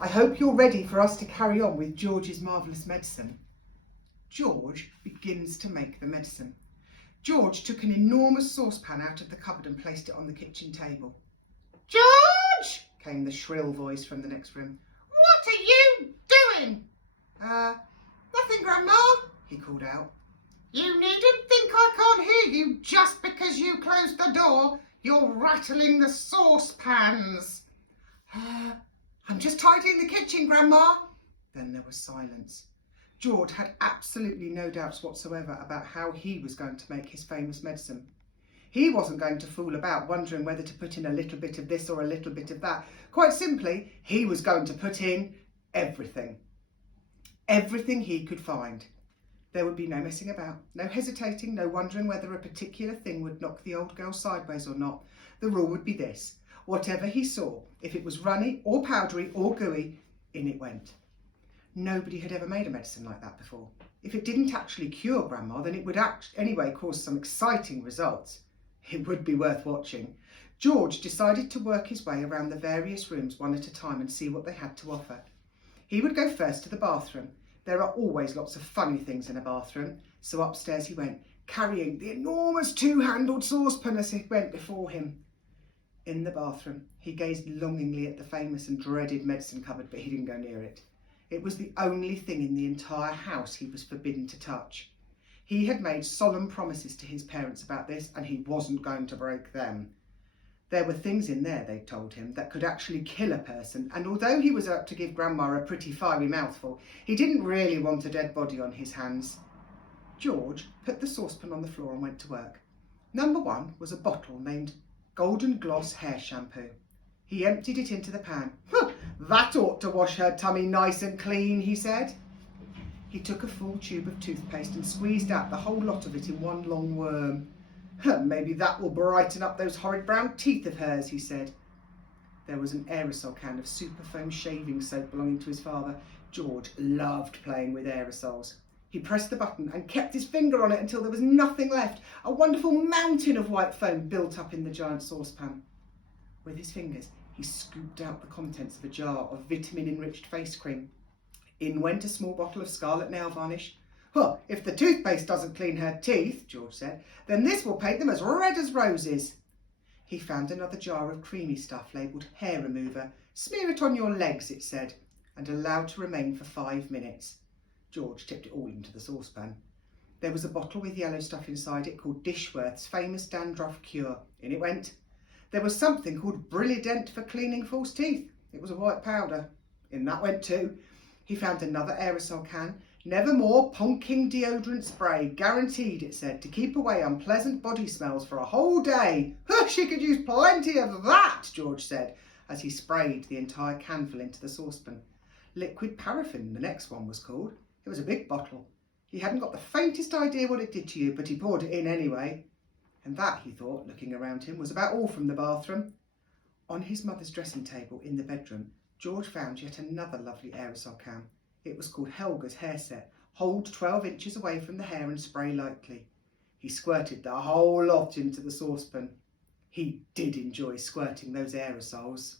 I hope you're ready for us to carry on with George's marvellous medicine. George begins to make the medicine. George took an enormous saucepan out of the cupboard and placed it on the kitchen table. "George!" came the shrill voice from the next room. "What are you doing?" Nothing, Grandma," he called out. "You needn't think I can't hear you just because you closed the door. You're rattling the saucepans." I'm just tidying the kitchen, Grandma." Then there was silence. George had absolutely no doubts whatsoever about how he was going to make his famous medicine. He wasn't going to fool about wondering whether to put in a little bit of this or a little bit of that. Quite simply, he was going to put in everything. Everything he could find. There would be no messing about, no hesitating, no wondering whether a particular thing would knock the old girl sideways or not. The rule would be this: whatever he saw, if it was runny or powdery or gooey, in it went. Nobody had ever made a medicine like that before. If it didn't actually cure Grandma, then it would anyway cause some exciting results. It would be worth watching. George decided to work his way around the various rooms one at a time and see what they had to offer. He would go first to the bathroom. There are always lots of funny things in a bathroom. So upstairs he went, carrying the enormous two-handled saucepan as he went before him. In the bathroom, he gazed longingly at the famous and dreaded medicine cupboard, but he didn't go near it. It was the only thing in the entire house he was forbidden to touch. He had made solemn promises to his parents about this, and he wasn't going to break them. There were things in there, they told him, that could actually kill a person, and although he was up to give Grandma a pretty fiery mouthful, he didn't really want a dead body on his hands. George put the saucepan on the floor and went to work. Number 1 was a bottle named Golden Gloss Hair Shampoo. He emptied it into the pan. "That ought to wash her tummy nice and clean," he said. He took a full tube of toothpaste and squeezed out the whole lot of it in one long worm. "Maybe that will brighten up those horrid brown teeth of hers," he said. There was an aerosol can of Superfoam shaving soap belonging to his father. George loved playing with aerosols. He pressed the button and kept his finger on it until there was nothing left. A wonderful mountain of white foam built up in the giant saucepan. With his fingers, he scooped out the contents of a jar of vitamin-enriched face cream. In went a small bottle of scarlet nail varnish. "If the toothpaste doesn't clean her teeth," George said, "then this will paint them as red as roses." He found another jar of creamy stuff labelled hair remover. "Smear it on your legs," it said, and allowed to remain for 5 minutes. George tipped it all into the saucepan. There was a bottle with yellow stuff inside it called Dishworth's famous dandruff cure. In it went. There was something called Brilliant for cleaning false teeth. It was a white powder. In that went too. He found another aerosol can. "Nevermore Ponking deodorant spray, guaranteed," it said, "to keep away unpleasant body smells for a whole day." "She could use plenty of that," George said, as he sprayed the entire canful into the saucepan. Liquid paraffin, the next one was called. It was a big bottle. He hadn't got the faintest idea what it did to you, but he poured it in anyway. And that, he thought, looking around him, was about all from the bathroom. On his mother's dressing table in the bedroom, George found yet another lovely aerosol can. It was called Helga's Hair Set. Hold 12 inches away from the hair and spray lightly. He squirted the whole lot into the saucepan. He did enjoy squirting those aerosols.